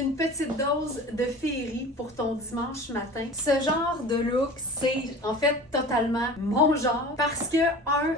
une petite dose de féerie pour ton dimanche matin. Ce genre de look, c'est en fait totalement mon genre parce que,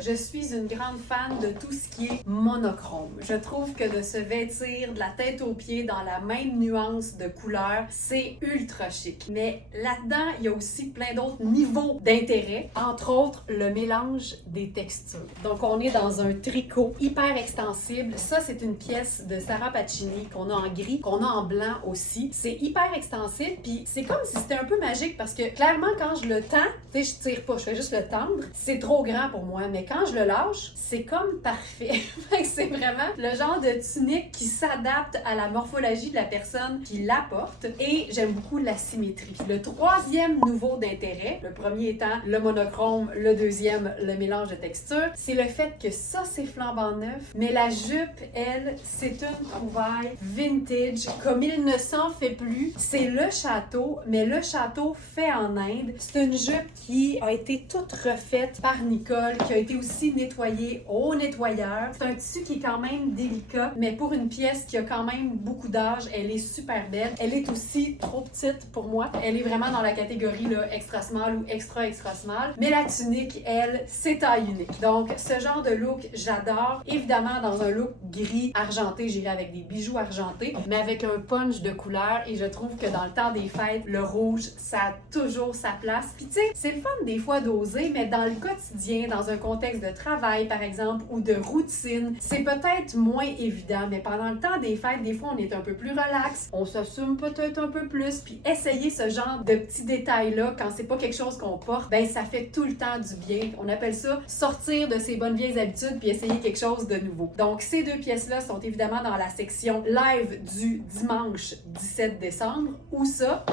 je suis une grande fan de tout ce qui est monochrome. Je trouve que de se vêtir de la tête aux pieds dans la même nuance de couleur, c'est ultra chic. Mais là-dedans, il y a aussi plein d'autres niveaux d'intérêt, entre autres le mélange des textures. Donc, on est dans un tricot hyper extensible. Ça, c'est une pièce de Sarah Pacini qu'on a en gris, qu'on a en blanc aussi. C'est hyper extensible, puis c'est comme si c'était un peu magique parce que clairement, quand je le tends, tu sais, je tire pas, je fais juste le tendre. C'est trop grand pour moi, mais quand je le lâche, c'est comme parfait. C'est vraiment le genre de tunique qui s'adapte à la morphologie de la personne qui la porte et j'aime beaucoup la symétrie. Le troisième nouveau d'intérêt, le premier étant le monochrome, le deuxième, le mélange de textures, c'est le fait que ça, c'est flambant neuf, mais la jupe, elle, c'est une trouvaille vintage, comme il ne s'en fait plus. C'est le château, mais le château fait en Inde. C'est une jupe qui a été toute refaite par Nicole, qui a été aussi nettoyée au nettoyeur. C'est un tissu qui est quand même délicat, mais pour une pièce qui a quand même beaucoup d'âge, elle est super belle. Elle est aussi trop petite pour moi. Elle est vraiment dans la catégorie là, extra small ou extra small. Mais la tunique, elle, c'est taille unique. Donc, ce genre de look, j'adore. Évidemment, dans un look gris argenté, j'irai avec des bijoux argentés, mais avec un punch de couleur. Et je trouve que dans le temps des fêtes, le rouge, ça a toujours sa place. Puis tu sais, c'est le fun des fois d'oser, mais dans le quotidien, dans un contexte de travail, par exemple, ou de routine, c'est peut-être moins évident. Mais pendant le temps des fêtes, des fois, on est un peu plus relax. On s'assume peut-être un peu plus. Puis essayer ce genre de petits détails-là, quand c'est pas quelque chose qu'on porte, ben ça fait tout le temps du bien. On appelle ça sortir de ses bonnes vieilles habitudes puis essayer quelque chose de nouveau. Donc, ces deux pièces-là sont évidemment dans la section live du dimanche 17 décembre. Où ça?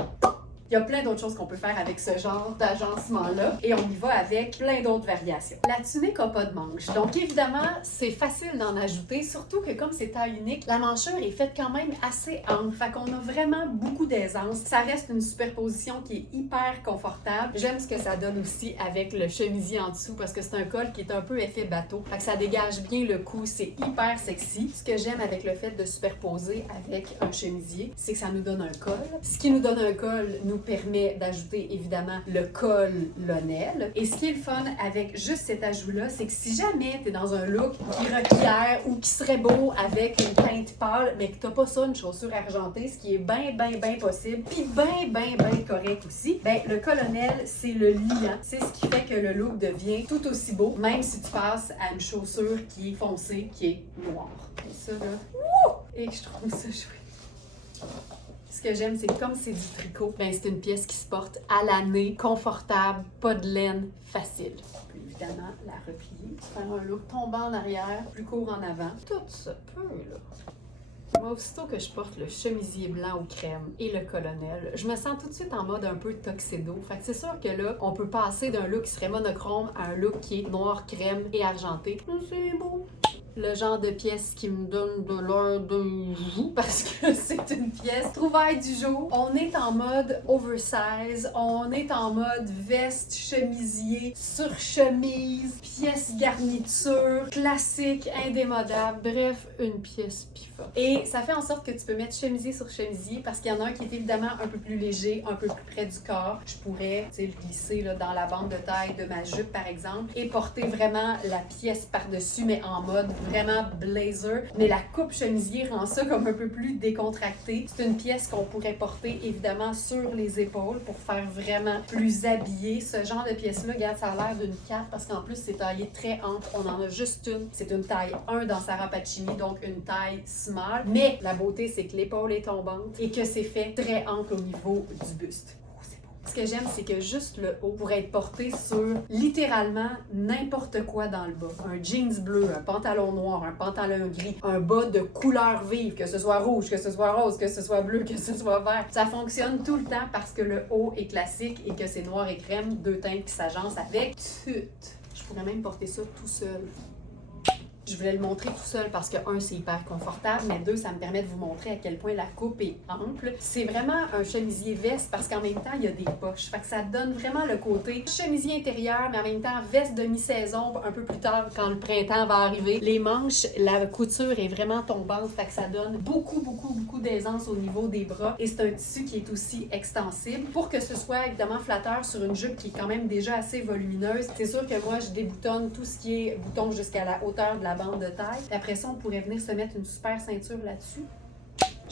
Il y a plein d'autres choses qu'on peut faire avec ce genre d'agencement-là et on y va avec plein d'autres variations. La tunique n'a pas de manche, donc évidemment, c'est facile d'en ajouter, surtout que comme c'est taille unique, la manchure est faite quand même assez ample, fait qu'on a vraiment beaucoup d'aisance. Ça reste une superposition qui est hyper confortable. J'aime ce que ça donne aussi avec le chemisier en dessous parce que c'est un col qui est un peu effet bateau, fait que ça dégage bien le cou, c'est hyper sexy. Ce que j'aime avec le fait de superposer avec un chemisier, c'est que ça nous donne un col. Ce qui nous donne un col nous permet d'ajouter évidemment le col Lonel. Et ce qui est le fun avec juste cet ajout-là, c'est que si jamais tu es dans un look qui requiert ou qui serait beau avec une teinte pâle, mais que tu n'as pas ça, une chaussure argentée, ce qui est bien possible, puis bien correct aussi, ben le colonel, c'est le liant. C'est ce qui fait que le look devient tout aussi beau, même si tu passes à une chaussure qui est foncée, qui est noire. Et ça, là, et je trouve ça chouette. Ce que j'aime, c'est que comme c'est du tricot, ben c'est une pièce qui se porte à l'année, confortable, pas de laine, facile. Puis évidemment, la replier, faire un look tombant en arrière, plus court en avant. Tout ça peut, là. Moi, aussitôt que je porte le chemisier blanc au crème et le colonel, je me sens tout de suite en mode un peu tuxedo. Fait que c'est sûr que là, on peut passer d'un look qui serait monochrome à un look qui est noir, crème et argenté. C'est beau! Le genre de pièce qui me donne de l'heure de joue parce que c'est une pièce trouvaille du jour. On est en mode oversize, on est en mode veste, chemisier, surchemise, pièce garniture, classique, indémodable, bref, une pièce pifa. Et ça fait en sorte que tu peux mettre chemisier sur chemisier parce qu'il y en a un qui est évidemment un peu plus léger, un peu plus près du corps. Je pourrais le glisser là, dans la bande de taille de ma jupe par exemple et porter vraiment la pièce par-dessus mais en mode vraiment blazer, mais la coupe chemisier rend ça comme un peu plus décontracté. C'est une pièce qu'on pourrait porter évidemment sur les épaules pour faire vraiment plus habillé. Ce genre de pièce-là, regarde, ça a l'air d'une cape parce qu'en plus c'est taillé très ample. On en a juste une. C'est une taille 1 dans Sarah Pacini, donc une taille small. Mais la beauté, c'est que l'épaule est tombante et que c'est fait très ample au niveau du buste. Ce que j'aime, c'est que juste le haut pourrait être porté sur littéralement n'importe quoi dans le bas. Un jeans bleu, un pantalon noir, un pantalon gris, un bas de couleur vive, que ce soit rouge, que ce soit rose, que ce soit bleu, que ce soit vert. Ça fonctionne tout le temps parce que le haut est classique et que c'est noir et crème, deux teintes qui s'agencent avec tout. Je pourrais même porter ça tout seul. Je voulais le montrer tout seul parce que, un, c'est hyper confortable, mais deux, ça me permet de vous montrer à quel point la coupe est ample. C'est vraiment un chemisier veste parce qu'en même temps, il y a des poches. Fait que ça donne vraiment le côté chemisier intérieur, mais en même temps, veste de mi-saison un peu plus tard quand le printemps va arriver. Les manches, la couture est vraiment tombante, fait que ça donne beaucoup d'aisance au niveau des bras. Et c'est un tissu qui est aussi extensible pour que ce soit évidemment flatteur sur une jupe qui est quand même déjà assez volumineuse. C'est sûr que moi, je déboutonne tout ce qui est bouton jusqu'à la hauteur de la bande de taille. Et après ça, on pourrait venir se mettre une super ceinture là-dessus.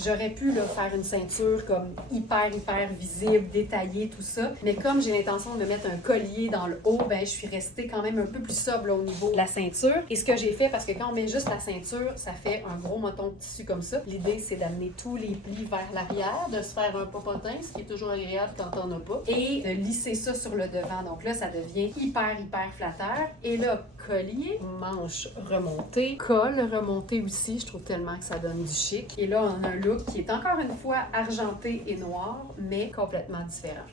J'aurais pu là, faire une ceinture comme hyper visible, détaillée, tout ça. Mais comme j'ai l'intention de me mettre un collier dans le haut, ben je suis restée quand même un peu plus sobre là, au niveau de la ceinture. Et ce que j'ai fait, parce que quand on met juste la ceinture, ça fait un gros moton de tissu comme ça. L'idée, c'est d'amener tous les plis vers l'arrière, de se faire un popotin, ce qui est toujours agréable quand on n'a pas, et de lisser ça sur le devant. Donc là, ça devient hyper flatteur. Et là, collier, manche remontée, col remonté aussi. Je trouve tellement que ça donne du chic. Et là, on a un look qui est encore une fois argenté et noir, mais complètement différent.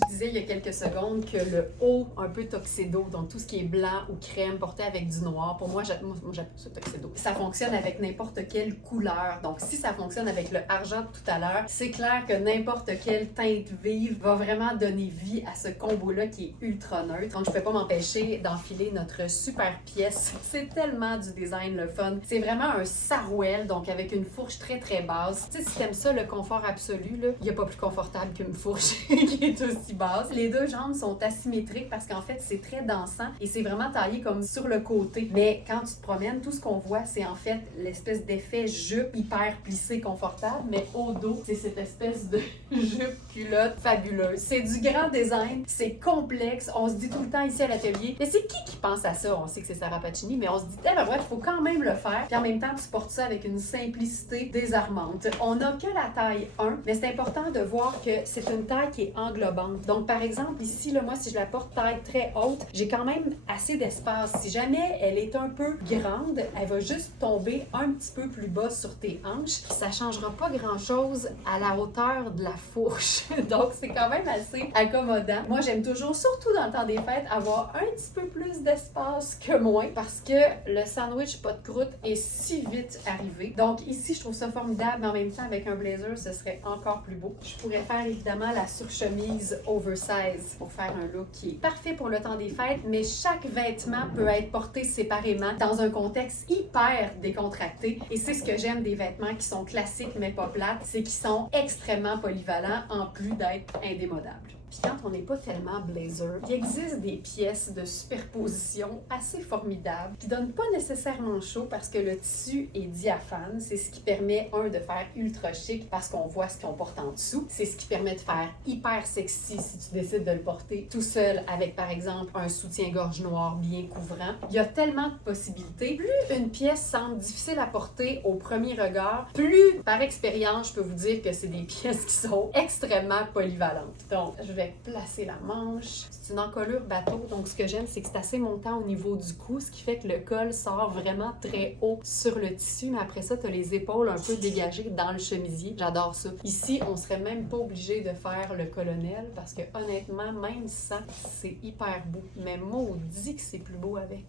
Je disais il y a quelques secondes que le haut un peu tuxedo, donc tout ce qui est blanc ou crème porté avec du noir, pour moi j'appelle ça tuxedo. Ça fonctionne avec n'importe quelle couleur. Donc si ça fonctionne avec le argent de tout à l'heure, c'est clair que n'importe quelle teinte vive va vraiment donner vie à ce combo-là qui est ultra neutre. Donc je ne peux pas m'empêcher d'enfiler notre super pièce. C'est tellement du design le fun. C'est vraiment un sarouel, donc avec une fourche très basse. Tu sais, si t'aimes ça, le confort absolu, il n'y a pas plus confortable qu'une fourche qui est aussi basse. Les deux jambes sont asymétriques parce qu'en fait, c'est très dansant et c'est vraiment taillé comme sur le côté. Mais quand tu te promènes, tout ce qu'on voit, c'est en fait l'espèce d'effet jupe hyper plissé, confortable, mais au dos, c'est cette espèce de jupe culotte fabuleuse. C'est du grand design, c'est complexe. On se dit tout le temps ici à l'atelier, mais c'est qui pense à ça? On sait que c'est Sarah Pacini, mais on se dit, eh ben bref, il faut quand même le faire. Puis en même temps, tu portes ça avec une simplicité désarmante. On n'a que la taille 1, mais c'est important de voir que c'est une taille qui est englobante. Donc, par exemple, ici, là, moi, si je la porte taille très haute, j'ai quand même assez d'espace. Si jamais elle est un peu grande, elle va juste tomber un petit peu plus bas sur tes hanches. Ça changera pas grand-chose à la hauteur de la fourche. Donc, c'est quand même assez accommodant. Moi, j'aime toujours, surtout dans le temps des fêtes, avoir un petit peu plus d'espace que moins parce que le sandwich pas de croûte est si vite arrivé. Donc, ici, je trouve ça formidable, mais en même temps, avec un blazer, ce serait encore plus beau. Je pourrais faire évidemment la surchemise oversize pour faire un look qui est parfait pour le temps des fêtes, mais chaque vêtement peut être porté séparément dans un contexte hyper décontracté. Et c'est ce que j'aime des vêtements qui sont classiques mais pas plates, c'est qu'ils sont extrêmement polyvalents en plus d'être indémodables. Puis quand on n'est pas tellement blazer, il existe des pièces de superposition assez formidables qui donnent pas nécessairement chaud parce que le tissu est diaphane. C'est ce qui permet, de faire ultra chic parce qu'on voit ce qu'on porte en dessous. C'est ce qui permet de faire hyper sexy si tu décides de le porter tout seul avec, par exemple, un soutien-gorge noir bien couvrant. Il y a tellement de possibilités. Plus une pièce semble difficile à porter au premier regard, plus, par expérience, je peux vous dire que c'est des pièces qui sont extrêmement polyvalentes. Donc, je vais placer la manche. C'est une encolure bateau, donc ce que j'aime, c'est que c'est assez montant au niveau du cou, ce qui fait que le col sort vraiment très haut sur le tissu, mais après ça, tu as les épaules un peu dégagées dans le chemisier. J'adore ça. Ici, on serait même pas obligé de faire le colonel parce que honnêtement, même ça, c'est hyper beau. Mais maudit que c'est plus beau avec.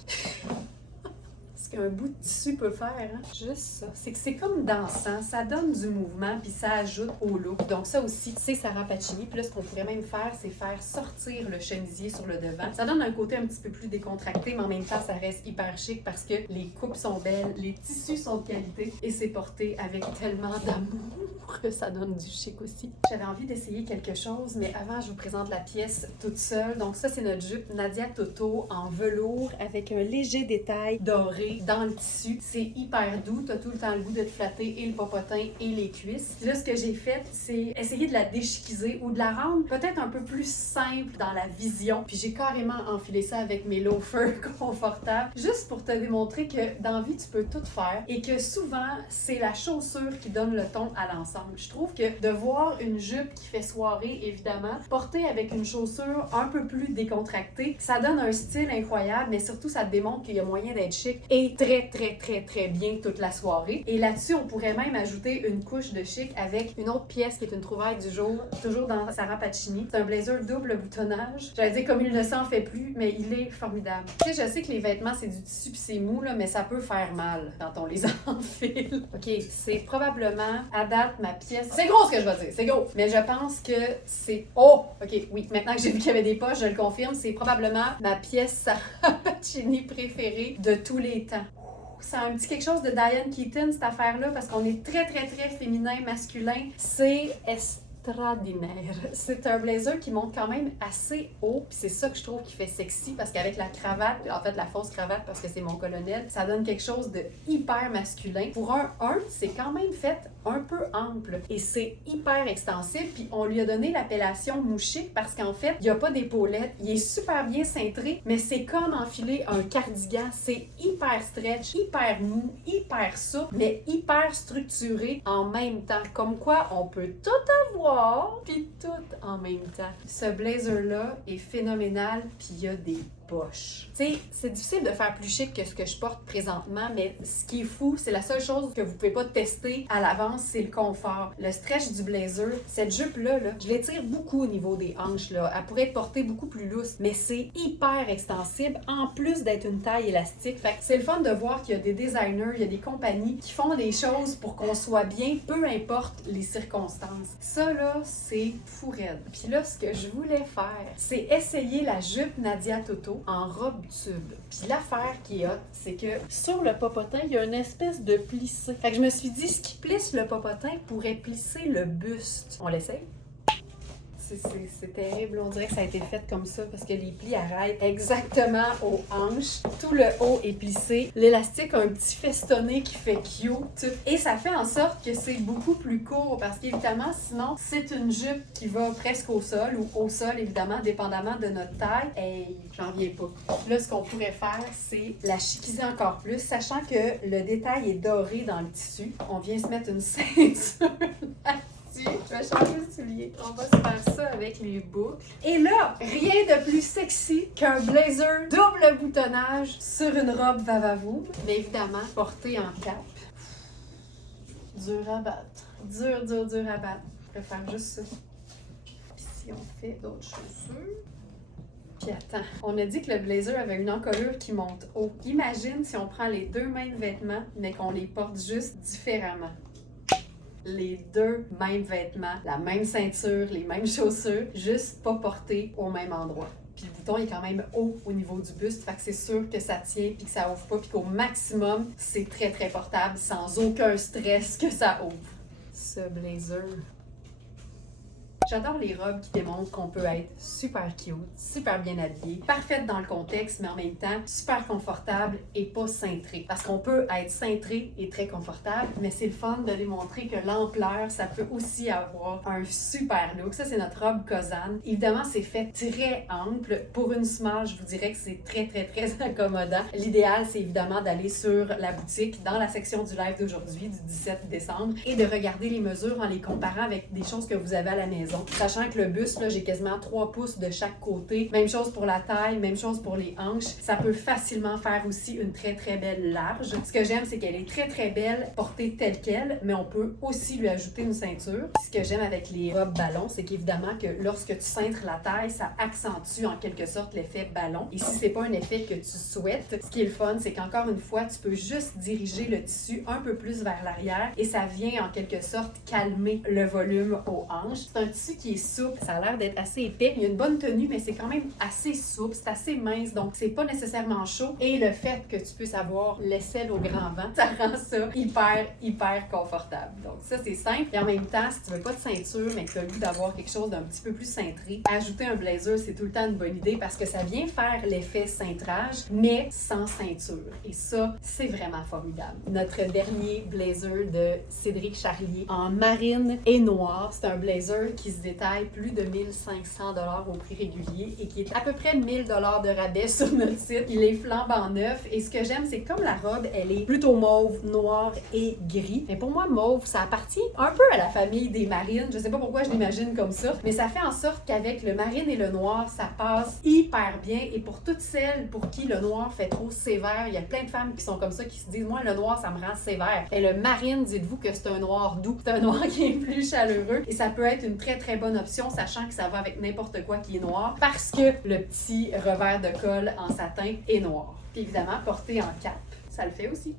Ce qu'un bout de tissu peut faire, hein? Juste ça. C'est que c'est comme dansant, ça donne du mouvement puis ça ajoute au look. Donc ça aussi, c'est Sarah Pacini. Puis là, ce qu'on pourrait même faire, c'est faire sortir le chemisier sur le devant. Ça donne un côté un petit peu plus décontracté, mais en même temps, ça reste hyper chic parce que les coupes sont belles, les tissus sont de qualité et c'est porté avec tellement d'amour que ça donne du chic aussi. J'avais envie d'essayer quelque chose, mais avant, je vous présente la pièce toute seule. Donc ça, c'est notre jupe Nadia Toto en velours avec un léger détail doré dans le tissu. C'est hyper doux. Tu as tout le temps le goût de te flatter et le popotin et les cuisses. Là, ce que j'ai fait, c'est essayer de la déchiquiser ou de la rendre peut-être un peu plus simple dans la vision. Puis j'ai carrément enfilé ça avec mes loafers confortables, juste pour te démontrer que dans la vie, tu peux tout faire et que souvent, c'est la chaussure qui donne le ton à l'ensemble. Je trouve que de voir une jupe qui fait soirée, évidemment, portée avec une chaussure un peu plus décontractée, ça donne un style incroyable, mais surtout, ça te démontre qu'il y a moyen d'être chic et et très, très, très, très bien toute la soirée. Et là-dessus, on pourrait même ajouter une couche de chic avec une autre pièce qui est une trouvaille du jour, toujours dans Sarah Pacini. C'est un blazer double boutonnage. J'allais dire comme il ne s'en fait plus, mais il est formidable. Tu sais, je sais que les vêtements, c'est du tissu pis c'est mou, là, mais ça peut faire mal quand on les enfile. OK, c'est probablement, à date, ma pièce... C'est gros ce que je vais dire, c'est gros. Mais je pense que c'est... Oh! OK, oui. Maintenant que j'ai vu qu'il y avait des poches, je le confirme, c'est probablement ma pièce Sarah Pacini préférée de tous les temps. C'est un petit quelque chose de Diane Keaton, cette affaire-là, parce qu'on est très, très, très féminin, masculin. C'est extraordinaire. C'est un blazer qui monte quand même assez haut, puis c'est ça que je trouve qui fait sexy, parce qu'avec la cravate, en fait la fausse cravate, parce que c'est mon colonel, ça donne quelque chose de hyper masculin. Pour un 1, c'est quand même fait un peu ample, et c'est hyper extensible, puis on lui a donné l'appellation mouchique, parce qu'en fait, il n'y a pas d'épaulettes, il est super bien cintré, mais c'est comme enfiler un cardigan, c'est hyper stretch, hyper mou, hyper souple, mais hyper structuré en même temps, comme quoi on peut tout avoir, puis tout en même temps. Ce blazer-là est phénoménal, puis il y a des poches. Tu sais, c'est difficile de faire plus chic que ce que je porte présentement, mais ce qui est fou, c'est la seule chose que vous pouvez pas tester à l'avance, c'est le confort. Le stretch du blazer, cette jupe-là, je l'étire beaucoup au niveau des hanches, là. Elle pourrait être portée beaucoup plus lousse, mais c'est hyper extensible, en plus d'être une taille élastique. Fait que c'est le fun de voir qu'il y a des designers, il y a des compagnies qui font des choses pour qu'on soit bien, peu importe les circonstances. Ça, là, c'est fou raide. Puis là, ce que je voulais faire, c'est essayer la jupe Nadia Toto en robe tube. Puis l'affaire qui est hot, c'est que sur le popotin, il y a une espèce de plissé. Fait que je me suis dit, ce qui plisse le popotin pourrait plisser le buste. On l'essaye? C'est terrible, on dirait que ça a été fait comme ça parce que les plis arrêtent exactement aux hanches. Tout le haut est plissé. L'élastique a un petit festonné qui fait cute. Et ça fait en sorte que c'est beaucoup plus court parce qu'évidemment, sinon, c'est une jupe qui va presque au sol ou au sol, évidemment, dépendamment de notre taille. Et j'en viens pas. Là, ce qu'on pourrait faire, c'est la chiquiser encore plus, sachant que le détail est doré dans le tissu. On vient se mettre une ceinture là. Je vais changer le soulier. On va se faire ça avec les boucles. Et là, rien de plus sexy qu'un blazer double boutonnage sur une robe Vavavoom. Mais évidemment, porté en cape. Dur à battre. Dur, dur, dur à battre. Je vais faire juste ça. Puis si on fait d'autres chaussures... Puis attends, on a dit que le blazer avait une encolure qui monte haut. Imagine si on prend les deux mêmes vêtements, mais qu'on les porte juste différemment. Les deux mêmes vêtements, la même ceinture, les mêmes chaussures, juste pas portés au même endroit. Puis le bouton est quand même haut au niveau du buste, fait que c'est sûr que ça tient puis que ça ouvre pas, puis qu'au maximum, c'est très très portable sans aucun stress que ça ouvre. Ce blazer... J'adore les robes qui démontrent qu'on peut être super cute, super bien habillé, parfaite dans le contexte, mais en même temps super confortable et pas cintré. Parce qu'on peut être cintré et très confortable, mais c'est le fun de démontrer que l'ampleur, ça peut aussi avoir un super look. Ça, c'est notre robe Kozan. Évidemment, c'est fait très ample. Pour une small, je vous dirais que c'est très, très, très accommodant. L'idéal, c'est évidemment d'aller sur la boutique, dans la section du live d'aujourd'hui, du 17 décembre, et de regarder les mesures en les comparant avec des choses que vous avez à la maison. Sachant que le buste, là, j'ai quasiment 3 pouces de chaque côté. Même chose pour la taille, même chose pour les hanches. Ça peut facilement faire aussi une très, très belle large. Ce que j'aime, c'est qu'elle est très, très belle, portée telle qu'elle, mais on peut aussi lui ajouter une ceinture. Ce que j'aime avec les robes ballon, c'est qu'évidemment que lorsque tu cintres la taille, ça accentue en quelque sorte l'effet ballon. Et si c'est pas un effet que tu souhaites, ce qui est le fun, c'est qu'encore une fois, tu peux juste diriger le tissu un peu plus vers l'arrière et ça vient en quelque sorte calmer le volume aux hanches. C'est un tissu qui est souple, ça a l'air d'être assez épais. Il y a une bonne tenue, mais c'est quand même assez souple, c'est assez mince, donc c'est pas nécessairement chaud. Et le fait que tu puisses avoir l'aisselle au grand vent, ça rend ça hyper, hyper confortable. Donc ça, c'est simple. Et en même temps, si tu veux pas de ceinture, mais que tu as le goût d'avoir quelque chose d'un petit peu plus cintré, ajouter un blazer, c'est tout le temps une bonne idée parce que ça vient faire l'effet cintrage, mais sans ceinture. Et ça, c'est vraiment formidable. Notre dernier blazer de Cédric Charlier en marine et noir, c'est un blazer qui se du détail, plus de 1500 $ au prix régulier et qui est à peu près 1000 $ de rabais sur notre site. Il est flambant neuf et ce que j'aime, c'est comme la robe, elle est plutôt mauve, noire et gris. Mais pour moi, mauve, ça appartient un peu à la famille des marines. Je sais pas pourquoi je l'imagine comme ça, mais ça fait en sorte qu'avec le marine et le noir, ça passe hyper bien. Et pour toutes celles pour qui le noir fait trop sévère, il y a plein de femmes qui sont comme ça, qui se disent, moi, le noir, ça me rend sévère. Et le marine, dites-vous que c'est un noir doux, c'est un noir qui est plus chaleureux et ça peut être une très très bonne option, sachant que ça va avec n'importe quoi qui est noir, parce que le petit revers de col en satin est noir. Puis évidemment, porté en cape, ça le fait aussi.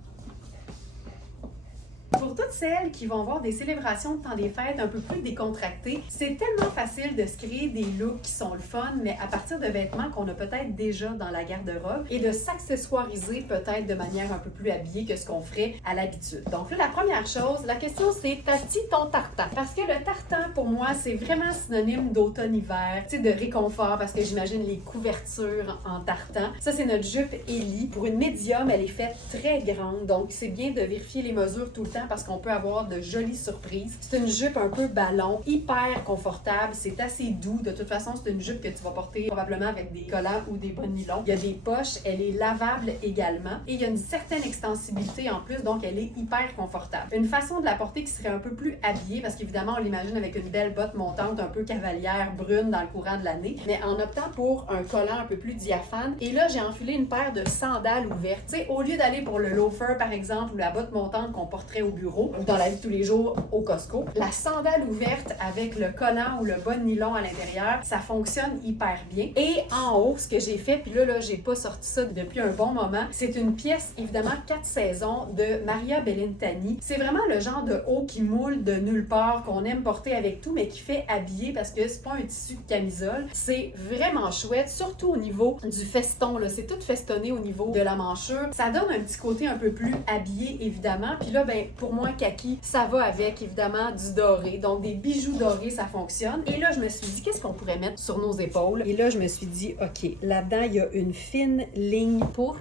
Pour toutes celles qui vont avoir des célébrations de temps des fêtes un peu plus décontractées, c'est tellement facile de se créer des looks qui sont le fun, mais à partir de vêtements qu'on a peut-être déjà dans la garde-robe et de s'accessoiriser peut-être de manière un peu plus habillée que ce qu'on ferait à l'habitude. Donc là, la première chose, la question c'est, t'as-tu ton tartan? Parce que le tartan, pour moi, c'est vraiment synonyme d'automne-hiver, tu sais, de réconfort, parce que j'imagine les couvertures en tartan. Ça, c'est notre jupe Ellie. Pour une médium, elle est faite très grande, donc c'est bien de vérifier les mesures tout le temps parce qu'on peut avoir de jolies surprises. C'est une jupe un peu ballon, hyper confortable, c'est assez doux. De toute façon, c'est une jupe que tu vas porter probablement avec des collants ou des bas de nylon. Il y a des poches, elle est lavable également et il y a une certaine extensibilité en plus, donc elle est hyper confortable. Une façon de la porter qui serait un peu plus habillée, parce qu'évidemment, on l'imagine avec une belle botte montante, un peu cavalière, brune dans le courant de l'année, mais en optant pour un collant un peu plus diaphane. Et là, j'ai enfilé une paire de sandales ouvertes. Tu sais, au lieu d'aller pour le loafer, par exemple, ou la botte montante qu'on porterait au bureau ou dans la vie de tous les jours au Costco, la sandale ouverte avec le collant ou le bas de nylon à l'intérieur, ça fonctionne hyper bien. Et en haut, ce que j'ai fait, puis là, j'ai pas sorti ça depuis un bon moment, c'est une pièce, évidemment, 4 saisons de Maria Bellintani. C'est vraiment le genre de haut qui moule de nulle part, qu'on aime porter avec tout, mais qui fait habiller parce que c'est pas un tissu de camisole. C'est vraiment chouette, surtout au niveau du feston, là. C'est tout festonné au niveau de la manchure. Ça donne un petit côté un peu plus habillé, évidemment. Puis là, ben, pour moi, kaki, ça va avec, évidemment, du doré. Donc, des bijoux dorés, ça fonctionne. Et là, je me suis dit, qu'est-ce qu'on pourrait mettre sur nos épaules? Et là, je me suis dit, OK, là-dedans, il y a une fine ligne pourpre.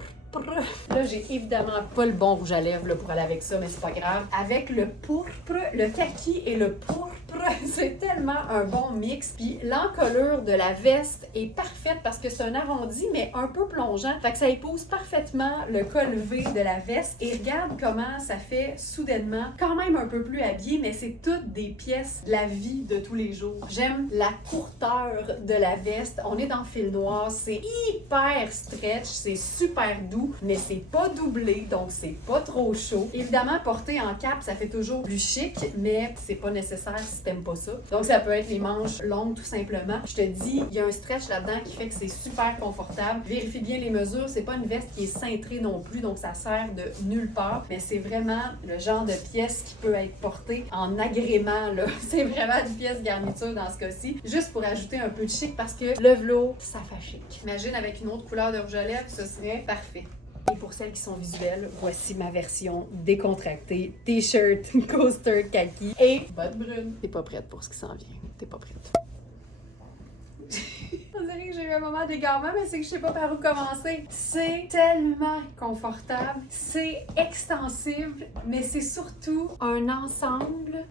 Là, j'ai évidemment pas le bon rouge à lèvres là, pour aller avec ça, mais c'est pas grave. Avec le pourpre, le kaki et le pourpre, c'est tellement un bon mix. Puis l'encolure de la veste est parfaite parce que c'est un arrondi, mais un peu plongeant. Fait que ça épouse parfaitement le col V de la veste. Et regarde comment ça fait soudainement quand même un peu plus habillé, mais c'est toutes des pièces de la vie de tous les jours. J'aime la courteur de la veste. On est dans fil noir, c'est hyper stretch, c'est super doux, mais c'est pas doublé, donc c'est pas trop chaud. Évidemment, porter en cap, ça fait toujours plus chic, mais c'est pas nécessaire si t'aimes pas ça. Donc, ça peut être les manches longues, tout simplement. Je te dis, il y a un stretch là-dedans qui fait que c'est super confortable. Vérifie bien les mesures. C'est pas une veste qui est cintrée non plus, donc ça sert de nulle part, mais c'est vraiment le genre de pièce qui peut être portée en agrément, là. C'est vraiment une pièce garniture dans ce cas-ci, juste pour ajouter un peu de chic parce que le velours, ça fait chic. Imagine avec une autre couleur de rouge à lèvres, ce serait parfait. Et pour celles qui sont visuelles, voici ma version décontractée, t-shirt, coaster, kaki et bottes brunes. T'es pas prête pour ce qui s'en vient. T'es pas prête. On dirait que j'ai eu un moment d'égarement, mais c'est que je sais pas par où commencer. C'est tellement confortable, c'est extensible, mais c'est surtout un ensemble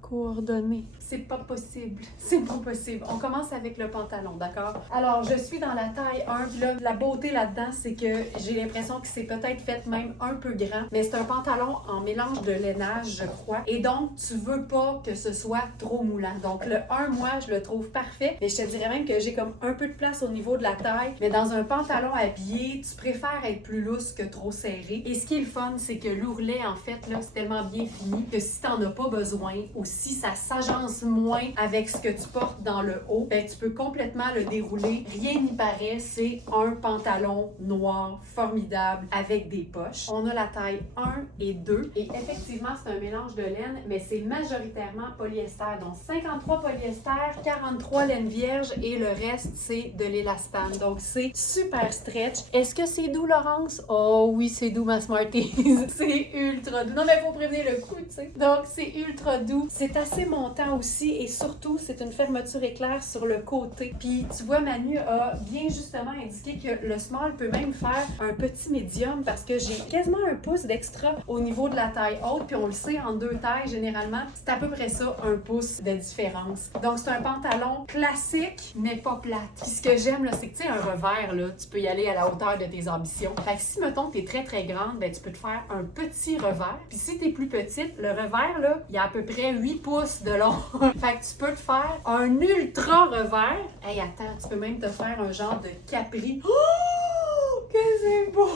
coordonné. C'est pas possible. C'est pas possible. On commence avec le pantalon, d'accord? Alors, je suis dans la taille 1, puis là, la beauté là-dedans, c'est que j'ai l'impression que c'est peut-être fait même un peu grand, mais c'est un pantalon en mélange de lainage, je crois. Et donc, tu veux pas que ce soit trop moulant. Donc, le 1, moi, je le trouve parfait, mais je te dirais même que j'ai comme un peu de place au niveau de la taille, mais dans un pantalon habillé, tu préfères être plus lousse que trop serré. Et ce qui est le fun, c'est que l'ourlet, en fait, là, c'est tellement bien fini que si t'en as pas besoin, ou si ça s'agence moins avec ce que tu portes dans le haut, ben, tu peux complètement le dérouler. Rien n'y paraît, c'est un pantalon noir formidable avec des poches. On a la taille 1 et 2 et effectivement, c'est un mélange de laine, mais c'est majoritairement polyester. Donc 53 polyester, 43 laine vierge et le reste, c'est de l'élastane. Donc c'est super stretch. Est-ce que c'est doux, Laurence? Oh oui, c'est doux, ma Smarties. C'est ultra doux. Non, mais il faut prévenir le coup, tu sais. Donc c'est ultra doux. C'est C'est assez montant aussi et surtout, c'est une fermeture éclair sur le côté. Puis tu vois, Manu a bien justement indiqué que le small peut même faire un petit médium parce que j'ai quasiment un pouce d'extra au niveau de la taille haute. Puis on le sait, en deux tailles, généralement, c'est à peu près ça, un pouce de différence. Donc c'est un pantalon classique, mais pas plate. Puis ce que j'aime, là, c'est que tu sais, un revers, là, tu peux y aller à la hauteur de tes ambitions. Fait que si, mettons, t'es très très grande, ben tu peux te faire un petit revers. Puis si t'es plus petite, le revers, là, il y a à peu près 8 pouces de long. Fait que tu peux te faire un ultra revers. Hey, attends, tu peux même te faire un genre de capri. Oh, que c'est beau!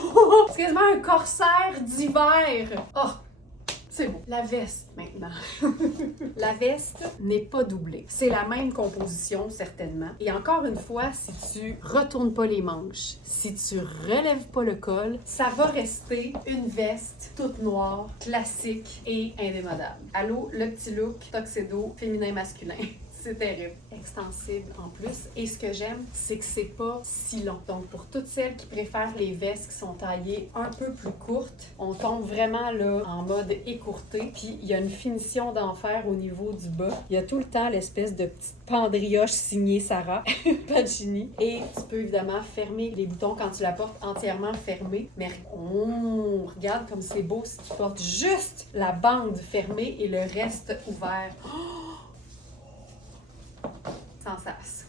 C'est quasiment un corsaire d'hiver. Oh! C'est beau. La veste, maintenant. La veste n'est pas doublée. C'est la même composition, certainement. Et encore une fois, si tu retournes pas les manches, si tu relèves pas le col, ça va rester une veste toute noire, classique et indémodable. Allô, le petit look tuxedo féminin-masculin. C'est terrible. Extensible en plus. Et ce que j'aime, c'est que c'est pas si long. Donc, pour toutes celles qui préfèrent les vestes qui sont taillées un peu plus courtes, on tombe vraiment là en mode écourté. Puis, il y a une finition d'enfer au niveau du bas. Il y a tout le temps l'espèce de petite pendrioche signée Sarah Pacini. Et tu peux évidemment fermer les boutons quand tu la portes entièrement fermée. Mais regarde comme c'est beau si tu portes juste la bande fermée et le reste ouvert. Sans sas.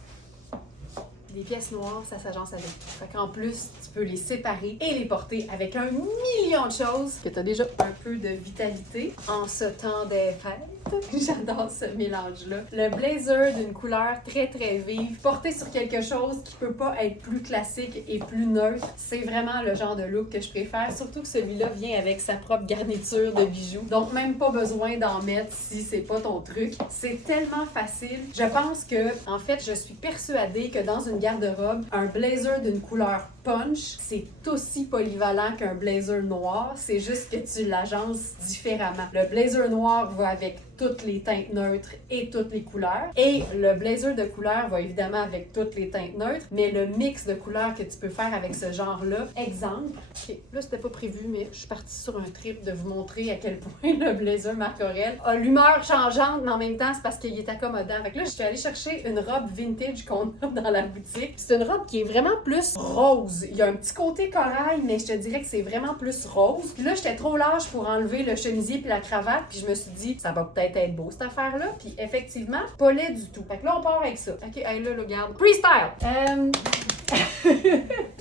Les pièces noires, ça s'agence avec. Fait qu'en plus, tu peux les séparer et les porter avec un million de choses que tu as déjà un peu de vitalité en ce temps des fêtes. J'adore ce mélange-là. Le blazer d'une couleur très très vive, porté sur quelque chose qui peut pas être plus classique et plus neutre, c'est vraiment le genre de look que je préfère, surtout que celui-là vient avec sa propre garniture de bijoux. Donc même pas besoin d'en mettre si c'est pas ton truc. C'est tellement facile. Je pense que, en fait, je suis persuadée que dans une garde-robe, un blazer d'une couleur punch, c'est aussi polyvalent qu'un blazer noir, c'est juste que tu l'agences différemment. Le blazer noir va avec toutes les teintes neutres et toutes les couleurs. Et le blazer de couleur va évidemment avec toutes les teintes neutres, mais le mix de couleurs que tu peux faire avec ce genre-là, exemple, okay, là c'était pas prévu, mais je suis partie sur un trip de vous montrer à quel point le blazer Marc Aurèle a l'humeur changeante, mais en même temps c'est parce qu'il est accommodant. Fait que là, je suis allée chercher une robe vintage qu'on a dans la boutique. C'est une robe qui est vraiment plus rose. Il y a un petit côté corail, mais je te dirais que c'est vraiment plus rose. Puis là, j'étais trop large pour enlever le chemisier puis la cravate, puis je me suis dit, ça va peut-être être beau cette affaire-là. Puis effectivement, pas laid du tout. Fait que là, on part avec ça. OK, hey, là, regarde. Freestyle!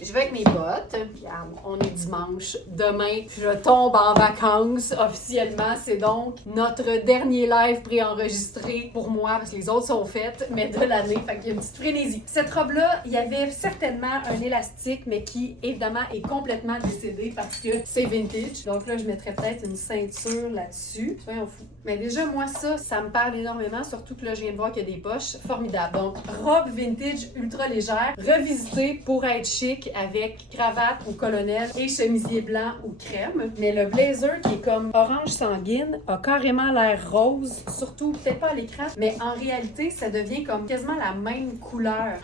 Je vais avec mes bottes. Regarde, on est dimanche. Demain, je tombe en vacances officiellement. C'est donc notre dernier live préenregistré pour moi, parce que les autres sont faites, mais de l'année. Fait qu'il y a une petite frénésie. Cette robe-là, il y avait certainement un élastique, mais qui, évidemment, est complètement décédé parce que c'est vintage. Donc là, je mettrais peut-être une ceinture là-dessus. Soyons fous. Mais déjà, moi, ça me parle énormément, surtout que là, je viens de voir qu'il y a des poches. Formidable. Donc, robe vintage ultra légère, revisitée pour être chic avec cravate ou colonel et chemisier blanc ou crème. Mais le blazer qui est comme orange sanguine a carrément l'air rose, surtout peut-être pas à l'écran, mais en réalité, ça devient comme quasiment la même couleur.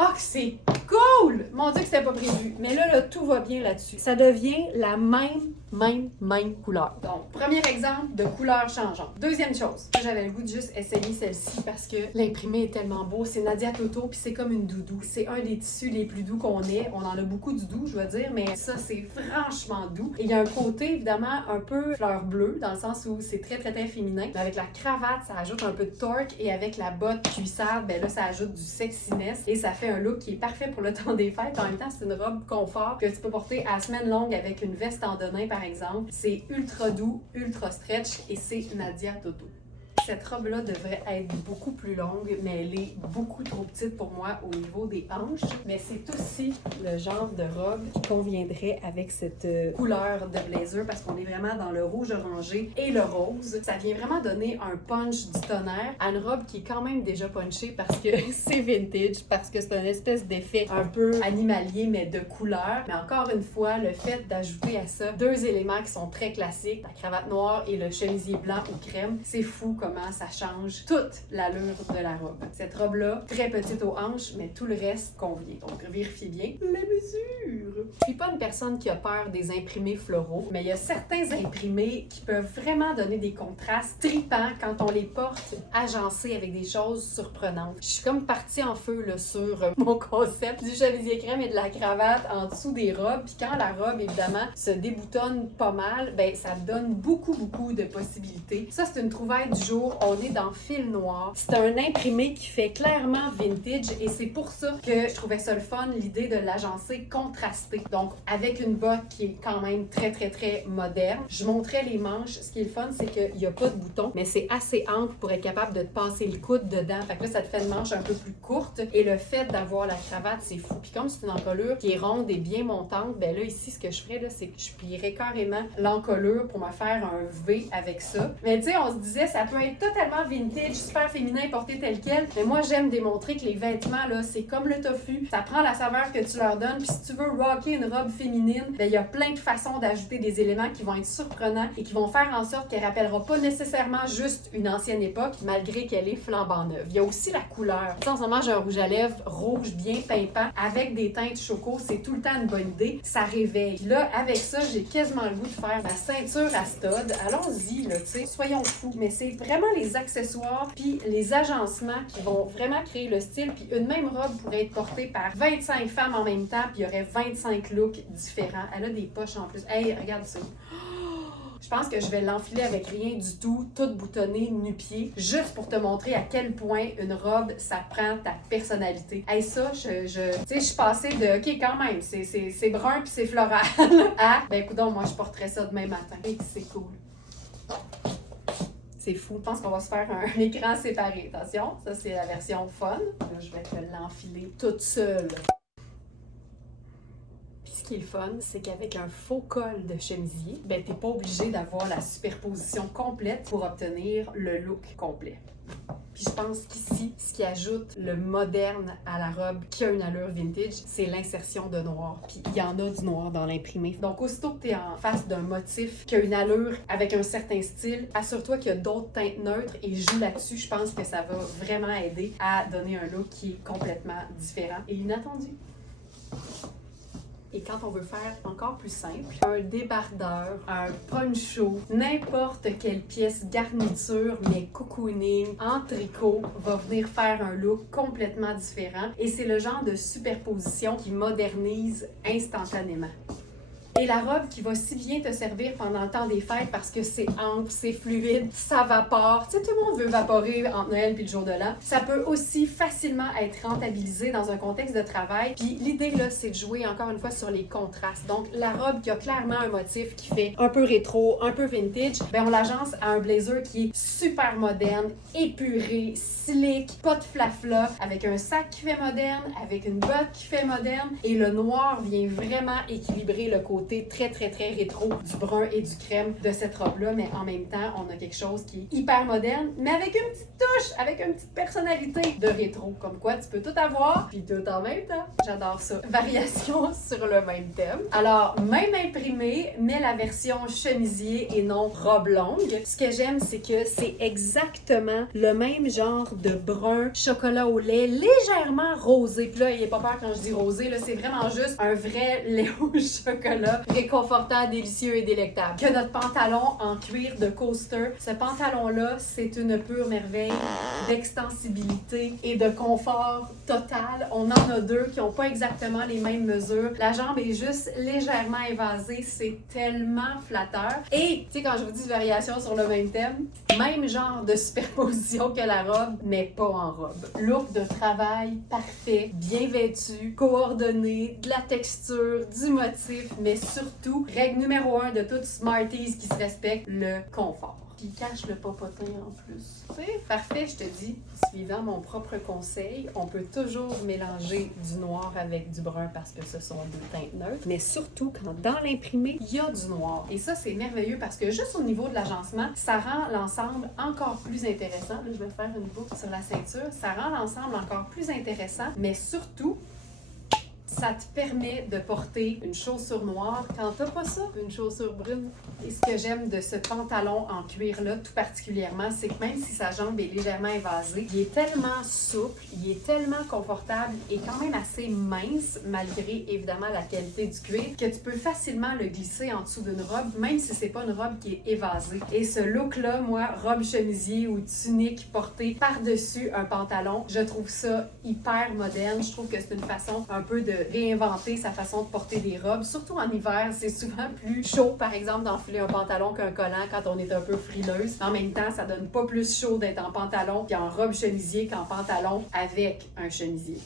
Oh, que c'est cool! Mon Dieu que c'était pas prévu. Mais là, tout va bien là-dessus. Ça devient la même couleur. Donc, premier exemple de couleur changeante. Deuxième chose, j'avais le goût de juste essayer celle-ci parce que l'imprimé est tellement beau. C'est Nadia Toto, puis c'est comme une doudou. C'est un des tissus les plus doux qu'on ait. On en a beaucoup du doux, je dois dire, mais ça, c'est franchement doux. Et il y a un côté, évidemment, un peu fleur bleue, dans le sens où c'est très, très, très féminin. Mais avec la cravate, ça ajoute un peu de torque, et avec la botte cuissarde, ben là, ça ajoute du sexiness, et ça fait un look qui est parfait pour le temps des fêtes. En même temps, c'est une robe confort que tu peux porter à semaine longue avec une veste en denim, par exemple. C'est ultra doux, ultra stretch, et c'est Nadia Toto. Cette robe-là devrait être beaucoup plus longue, mais elle est beaucoup trop petite pour moi au niveau des hanches. Mais c'est aussi le genre de robe qui conviendrait avec cette couleur de blazer parce qu'on est vraiment dans le rouge orangé et le rose. Ça vient vraiment donner un punch du tonnerre à une robe qui est quand même déjà punchée parce que c'est vintage, parce que c'est une espèce d'effet un peu animalier, mais de couleur. Mais encore une fois, le fait d'ajouter à ça deux éléments qui sont très classiques, la cravate noire et le chemisier blanc ou crème, c'est fou comment vraiment, ça change toute l'allure de la robe. Cette robe-là, très petite aux hanches, mais tout le reste convient. Donc, vérifiez bien la mesure. Je suis pas une personne qui a peur des imprimés floraux, mais il y a certains imprimés qui peuvent vraiment donner des contrastes tripants quand on les porte agencés avec des choses surprenantes. Je suis comme partie en feu là, sur mon concept du chemisier crème et de la cravate en dessous des robes. Puis quand la robe, évidemment, se déboutonne pas mal, ben ça donne beaucoup de possibilités. Ça, c'est une trouvaille du jour. On est dans fil noir. C'est un imprimé qui fait clairement vintage et c'est pour ça que je trouvais ça le fun, l'idée de l'agencer contrasté. Donc, avec une botte qui est quand même très moderne. Je montrais les manches. Ce qui est le fun, c'est qu'il n'y a pas de bouton, mais c'est assez ample pour être capable de te passer le coude dedans. Fait que là, ça te fait une manche un peu plus courte. Et le fait d'avoir la cravate, c'est fou. Puis comme c'est une encolure qui est ronde et bien montante, ben là, ici, ce que je ferais, là, c'est que je plierais carrément l'encolure pour me faire un V avec ça. Mais tu sais, on se disait, ça peut être totalement vintage, super féminin, porté tel quel. Mais moi, j'aime démontrer que les vêtements, là, c'est comme le tofu. Ça prend la saveur que tu leur donnes. Puis si tu veux rocker une robe féminine, ben il y a plein de façons d'ajouter des éléments qui vont être surprenants et qui vont faire en sorte qu'elle rappellera pas nécessairement juste une ancienne époque, malgré qu'elle est flambant neuve. Il y a aussi la couleur. Tu sais, en ce moment, j'ai un rouge à lèvres rouge bien pimpant avec des teintes choco. C'est tout le temps une bonne idée. Ça réveille. Puis là, avec ça, j'ai quasiment le goût de faire ma ceinture à stud. Allons-y, là, tu sais, soyons fous. Mais c'est vraiment les accessoires puis les agencements qui vont vraiment créer le style. Puis une même robe pourrait être portée par 25 femmes en même temps, puis il y aurait 25 looks différents. Elle a des poches en plus. Hey, regarde ça. Je pense que je vais l'enfiler avec rien du tout, toute boutonnée, nu-pied, juste pour te montrer à quel point une robe, ça prend ta personnalité. Hey, ça, tu sais, je suis passée de, OK, quand même, c'est brun puis c'est floral, à, ben écoute, moi, je porterais ça demain matin. Et c'est cool. C'est fou. Je pense qu'on va se faire un écran séparé. Attention, ça, c'est la version fun. Là, je vais te l'enfiler toute seule. Ce qui est le fun, c'est qu'avec un faux col de chemisier, ben t'es pas obligé d'avoir la superposition complète pour obtenir le look complet. Puis je pense qu'ici, ce qui ajoute le moderne à la robe qui a une allure vintage, c'est l'insertion de noir. Puis il y en a du noir dans l'imprimé. Donc aussitôt que tu es en face d'un motif qui a une allure avec un certain style, assure-toi qu'il y a d'autres teintes neutres et joue là-dessus. Je pense que ça va vraiment aider à donner un look qui est complètement différent et inattendu. Et quand on veut faire encore plus simple, un débardeur, un poncho, n'importe quelle pièce garniture, mais cocooning, en tricot, va venir faire un look complètement différent. Et c'est le genre de superposition qui modernise instantanément. Et la robe qui va si bien te servir pendant le temps des fêtes parce que c'est ample, c'est fluide, ça vapore. Tu sais, tout le monde veut vaporer entre Noël puis le jour de l'an. Ça peut aussi facilement être rentabilisé dans un contexte de travail. Puis l'idée, là, c'est de jouer encore une fois sur les contrastes. Donc, la robe qui a clairement un motif qui fait un peu rétro, un peu vintage, ben on l'agence à un blazer qui est super moderne, épuré, slick, pas de flafla, avec un sac qui fait moderne, avec une botte qui fait moderne. Et le noir vient vraiment équilibrer le côté très rétro du brun et du crème de cette robe-là, mais en même temps, on a quelque chose qui est hyper moderne, mais avec une petite touche, avec une petite personnalité de rétro. Comme quoi, tu peux tout avoir, puis tout en même temps. J'adore ça. Variation sur le même thème. Alors, même imprimé, mais la version chemisier et non robe longue. Ce que j'aime, c'est que c'est exactement le même genre de brun chocolat au lait, légèrement rosé. Puis là, il n'y a pas peur quand je dis rosé, là, c'est vraiment juste un vrai lait au chocolat réconfortant, délicieux et délectable. Que notre pantalon en cuir de coaster. Ce pantalon-là, c'est une pure merveille d'extensibilité et de confort total. On en a deux qui n'ont pas exactement les mêmes mesures. La jambe est juste légèrement évasée. C'est tellement flatteur. Et, tu sais, quand je vous dis variation sur le même thème, même genre de superposition que la robe, mais pas en robe. Look de travail parfait, bien vêtu, coordonné, de la texture, du motif, mais surtout, règle numéro 1 de toutes Smarties qui se respectent, le confort. Puis cache le popotin en plus. C'est parfait, je te dis. Suivant mon propre conseil, on peut toujours mélanger du noir avec du brun parce que ce sont deux teintes neutres. Mais surtout, quand dans l'imprimé, il y a du noir. Et ça, c'est merveilleux parce que juste au niveau de l'agencement, ça rend l'ensemble encore plus intéressant. Là, je vais faire une boucle sur la ceinture. Ça rend l'ensemble encore plus intéressant, mais surtout, ça te permet de porter une chaussure noire quand t'as pas ça, une chaussure brune. Et ce que j'aime de ce pantalon en cuir-là, tout particulièrement, c'est que même si sa jambe est légèrement évasée, il est tellement souple, il est tellement confortable et quand même assez mince, malgré évidemment la qualité du cuir, que tu peux facilement le glisser en dessous d'une robe, même si c'est pas une robe qui est évasée. Et ce look-là, moi, robe chemisier ou tunique portée par-dessus un pantalon, je trouve ça hyper moderne. Je trouve que c'est une façon un peu de réinventer sa façon de porter des robes. Surtout en hiver, c'est souvent plus chaud, par exemple, d'enfiler un pantalon qu'un collant quand on est un peu frileuse. En même temps, ça donne pas plus chaud d'être en pantalon puis en robe chemisier qu'en pantalon avec un chemisier.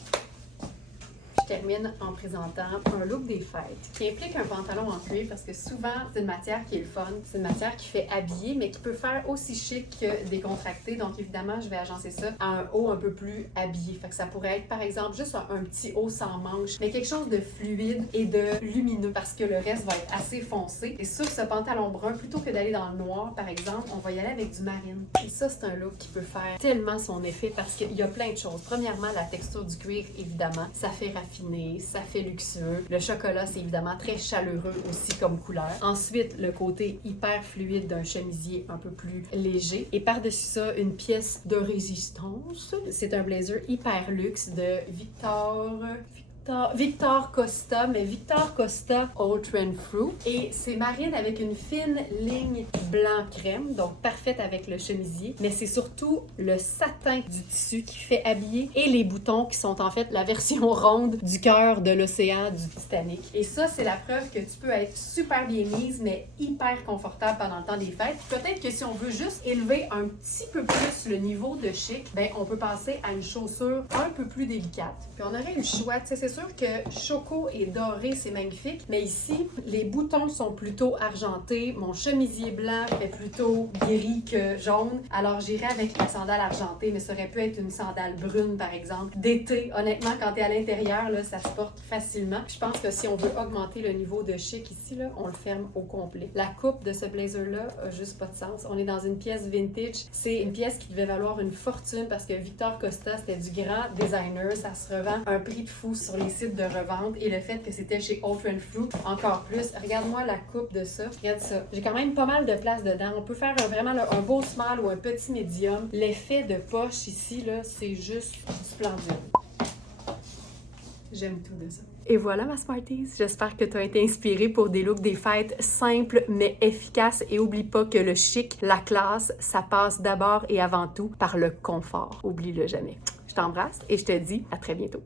Je termine en présentant un look des fêtes qui implique un pantalon en cuir parce que souvent, c'est une matière qui est le fun. C'est une matière qui fait habiller, mais qui peut faire aussi chic que décontracté. Donc, évidemment, je vais agencer ça à un haut un peu plus habillé. Fait que ça pourrait être, par exemple, juste un petit haut sans manche, mais quelque chose de fluide et de lumineux parce que le reste va être assez foncé. Et sur ce pantalon brun, plutôt que d'aller dans le noir, par exemple, on va y aller avec du marine. Et ça, c'est un look qui peut faire tellement son effet parce qu'il y a plein de choses. Premièrement, la texture du cuir, évidemment, ça fait raffiné. Ça fait luxueux. Le chocolat, c'est évidemment très chaleureux aussi comme couleur. Ensuite, le côté hyper fluide d'un chemisier un peu plus léger. Et par-dessus ça, une pièce de résistance. C'est un blazer hyper luxe de Victor Costa, mais Victor Costa Ultra Fruit. Et c'est marine avec une fine ligne blanc-crème, donc parfaite avec le chemisier. Mais c'est surtout le satin du tissu qui fait habiller et les boutons qui sont en fait la version ronde du cœur de l'océan du Titanic. Et ça, c'est la preuve que tu peux être super bien mise, mais hyper confortable pendant le temps des fêtes. Peut-être que si on veut juste élever un petit peu plus le niveau de chic, ben on peut passer à une chaussure un peu plus délicate. Puis on aurait eu le choix, tu sais, c'est sûr que choco et doré, c'est magnifique, mais ici, les boutons sont plutôt argentés. Mon chemisier blanc fait plutôt gris que jaune. Alors, j'irai avec la sandale argentée, mais ça aurait pu être une sandale brune, par exemple. D'été, honnêtement, quand t'es à l'intérieur, là, ça se porte facilement. Puis je pense que si on veut augmenter le niveau de chic ici, là, on le ferme au complet. La coupe de ce blazer-là a juste pas de sens. On est dans une pièce vintage. C'est une pièce qui devait valoir une fortune parce que Victor Costa, c'était du grand designer. Ça se revend à un prix de fou sur les sites de revente et le fait que c'était chez Ultra Fruit, encore plus. Regarde-moi la coupe de ça. Regarde ça. J'ai quand même pas mal de place dedans. On peut faire vraiment là, un beau small ou un petit médium. L'effet de poche ici, là, c'est juste splendide. J'aime tout de ça. Et voilà ma Smarties, j'espère que tu as été inspirée pour des looks des fêtes simples mais efficaces et oublie pas que le chic, la classe, ça passe d'abord et avant tout par le confort. Oublie-le jamais. Je t'embrasse et je te dis à très bientôt.